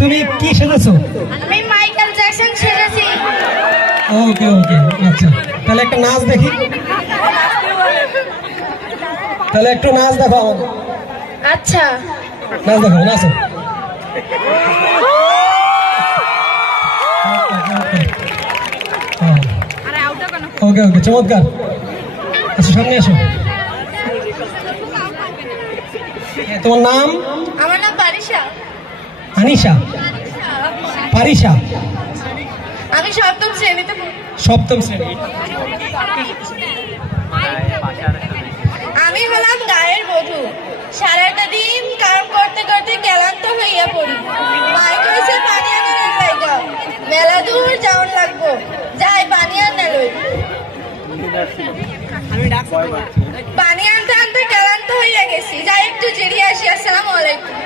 তুমি কি সেজেছো? আমি মাইকেল জ্যাকসন সেজেছি। ওকে ওকে, আচ্ছা তাহলে একটা নাচ দেখি। তাহলে একটু নাচ দেখো আমাকে। আচ্ছা, নাচ দেখো, নাচো। ওকে ওকে, চমৎকার। আচ্ছা সামনে আসো। তোমার নাম? আমার নাম পারিশা। আনিশা? পারিশা? আমি সপ্তম শ্রেণীতে পড়ি। সপ্তম শ্রেণী। আমি হলাম গায়ের বধূ। সারাটা দিন কাম করতে করতে ক্লান্ত হইয়া পড়ি। মাই কইছে পানি আনার জায়গা, মেলা দূর যাওয়ার লাগবো, যাই পানি আনতে লই। পানি আনতে আনতে ক্লান্ত হইয়া গেছি, যাই একটু জিরিয়ে আসি। আসসালামু আলাইকুম।